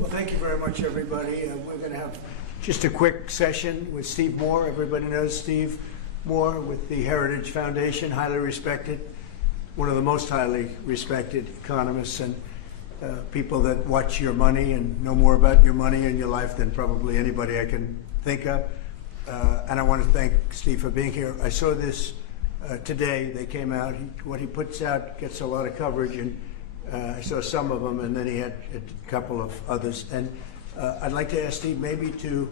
Well, thank you very much, everybody. We're going to have just a quick session with Steve Moore. Everybody knows Steve Moore with the Heritage Foundation, highly respected, one of the most highly respected economists and people that watch your money and know more about your money and your life than probably anybody I can think of. And I want to thank Steve for being here. I saw this today. They came out. What he puts out gets a lot of coverage, and I saw some of them, and then he had a couple of others. And I'd like to ask Steve maybe to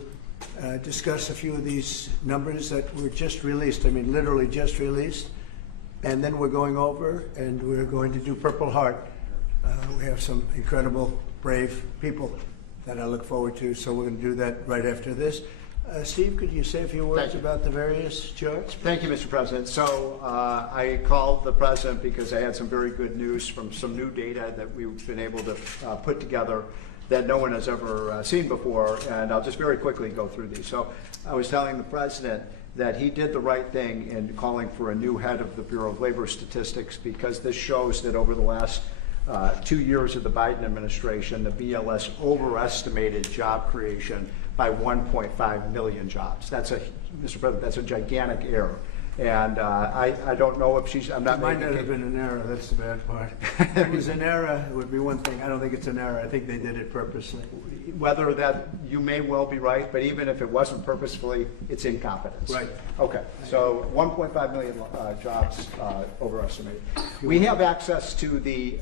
discuss a few of these numbers that were just released. I mean, literally just released. And then we're going over, and we're going to do Purple Heart. We have some incredible, brave people that I look forward to, so we're going to do that right after this. Steve, could you say a few words about the various charts? Thank you, Mr. President. So I called the President because I had some very good news from some new data that we've been able to put together that no one has ever seen before, and I'll just very quickly go through these. So I was telling the President that he did the right thing in calling for a new head of the Bureau of Labor Statistics, because this shows that over the last 2 years of the Biden administration, the BLS overestimated job creation by 1.5 million jobs. That's a, Mr. President, that's a gigantic error. And I don't know if she's, I'm not making it. It might not have been an error, that's the bad part. If it was an error, it would be one thing. I don't think it's an error. I think they did it purposely. Whether that, you may well be right, but even if it wasn't purposefully, it's incompetence. Right. Okay, so 1.5 million jobs overestimated. We have access to the,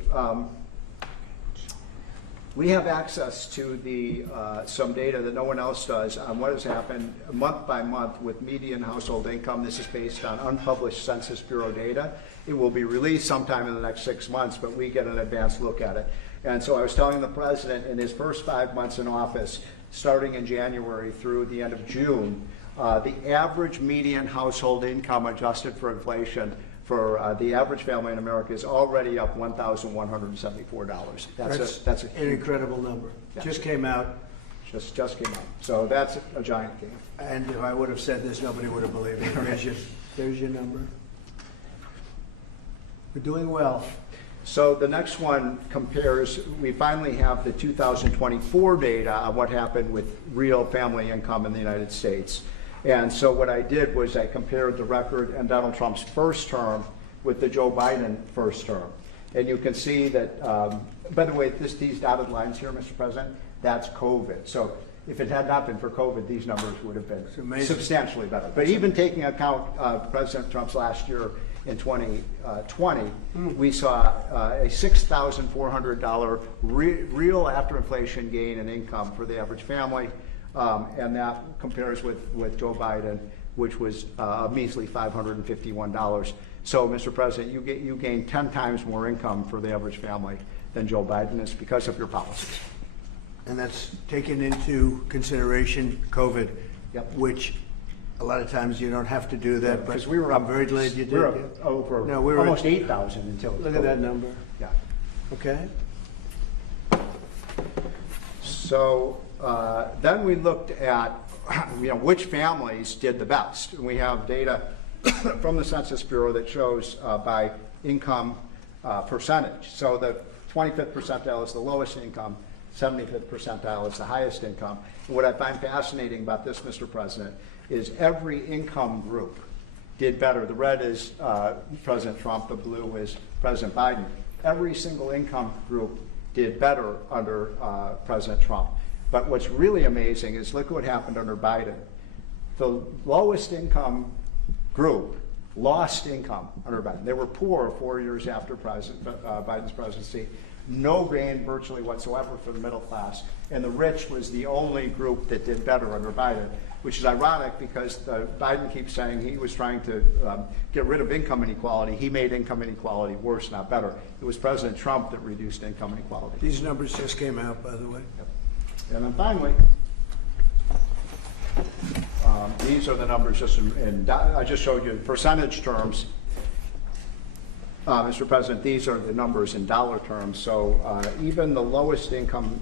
some data that no one else does on what has happened month by month with median household income. This is based on unpublished Census Bureau data. It will be released sometime in the next 6 months, but we get an advanced look at it. And so I was telling the President in his first 5 months in office, starting in January through the end of June, the average median household income adjusted for inflation for the average family in America is already up $1,174. That's an incredible number. Yeah. Just came out. Just came out. So that's a giant gain. And if I would have said this, nobody would have believed it. There's your number. We're doing well. So the next one compares, we finally have the 2024 data on what happened with real family income in the United States. And so what I did was I compared the record in Donald Trump's first term with the Joe Biden first term. And you can see that, by the way, these dotted lines here, Mr. President, that's COVID. So if it had not been for COVID, these numbers would have been substantially better. But even taking account President Trump's last year in 2020, we saw a $6,400 real after inflation gain in income for the average family. And that compares with Joe Biden, which was a measly $551. So, Mr. President, you gain 10 times more income for the average family than Joe Biden is because of your policies. And that's taken into consideration COVID, yep. Which a lot of times you don't have to do that. Because we were I'm very glad you did. We were over almost 8,000 until look COVID. At that number. Yeah. Okay. So then we looked at which families did the best. And we have data from the Census Bureau that shows by income percentage. So the 25th percentile is the lowest income, 75th percentile is the highest income. And what I find fascinating about this, Mr. President, is every income group did better. The red is President Trump, the blue is President Biden. Every single income group did better under President Trump. But what's really amazing is look what happened under Biden. The lowest income group lost income under Biden. They were poor 4 years after Biden's presidency. No gain virtually whatsoever for the middle class. And the rich was the only group that did better under Biden, which is ironic because Biden keeps saying he was trying to get rid of income inequality. He made income inequality worse, not better. It was President Trump that reduced income inequality. These numbers just came out, by the way. Yep. And then finally, these are the numbers just I just showed you in percentage terms. Mr. President, these are the numbers in dollar terms. So even the lowest income,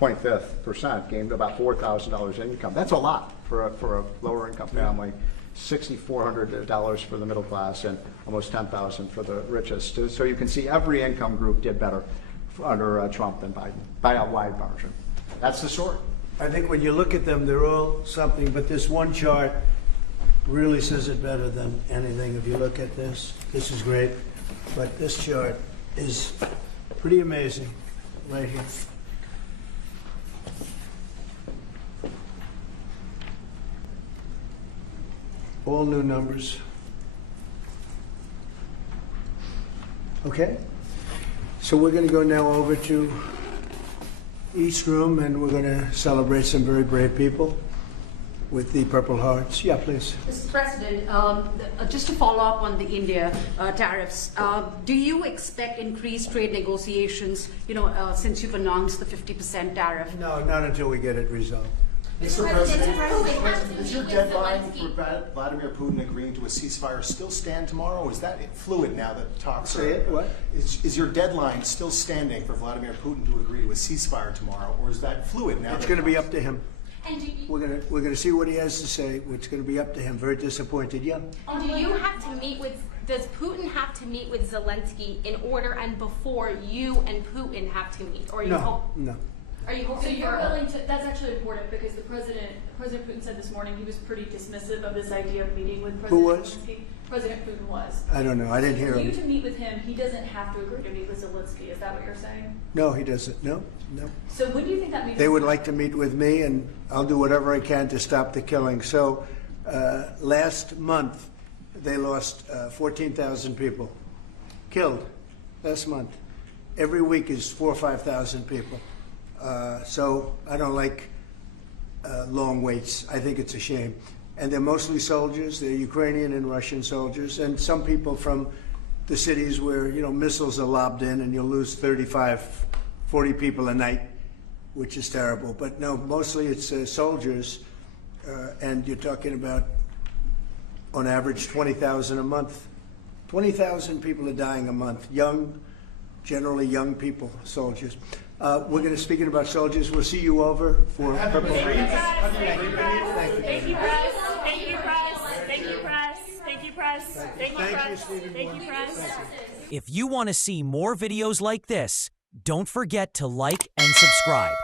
25th percent, gained about $4,000 in income. That's a lot for a lower income family. $6,400 for the middle class and almost $10,000 for the richest. So you can see every income group did better under Trump than Biden by a wide margin. That's the story. I think when you look at them, they're all something, but this one chart really says it better than anything. If you look at this is great, but this chart is pretty amazing right here. All new numbers. Okay, so we're going to go now over to East Room, and we're going to celebrate some very brave people with the Purple Hearts. Yeah, please. Mr. President, just to follow up on the India tariffs, do you expect increased trade negotiations, since you've announced the 50% tariff? No, not until we get it resolved. Mr. President, is your deadline for Vladimir Putin agreeing to a ceasefire still stand tomorrow, or is that fluid now that talks Say it, what? Is your deadline still standing for Vladimir Putin to agree to a ceasefire tomorrow, or is that fluid now? It's going to be up to him. And do you, We're going to see what he has to say. It's going to be up to him. Very disappointed. Yeah. and do you have to meet with, does Putin have to meet with Zelensky in order and before you and Putin have to meet? Or are you No, no. Are you So hoping you're for willing to, that's actually important because President Putin said this morning he was pretty dismissive of this idea of meeting with President was? Zelensky. President Putin was. I don't know. I didn't hear For you him. to meet with him, he doesn't have to agree to meet with Zelensky. Is that what you're saying? No, he doesn't. No, no. So when do you think that meeting? They would like to meet with me, and I'll do whatever I can to stop the killing. So last month, they lost 14,000 people killed last month. Every week is 4,000 or 5,000 people. So I don't like long waits. I think it's a shame. And they're mostly soldiers. They're Ukrainian and Russian soldiers, and some people from the cities where missiles are lobbed in, and you'll lose 35, 40 people a night, which is terrible. But no, mostly it's soldiers, and you're talking about, on average, 20,000 a month. 20,000 people are dying a month. Young, generally young people, soldiers. We're going to, speaking about soldiers, we'll see you over for Purple Hearts. Thank you, press. Thank you, press. Thank you, press. Thank you, press. Thank you, press. Thank you, press. Thank you, press. If you want to see more videos like this, don't forget to like and subscribe.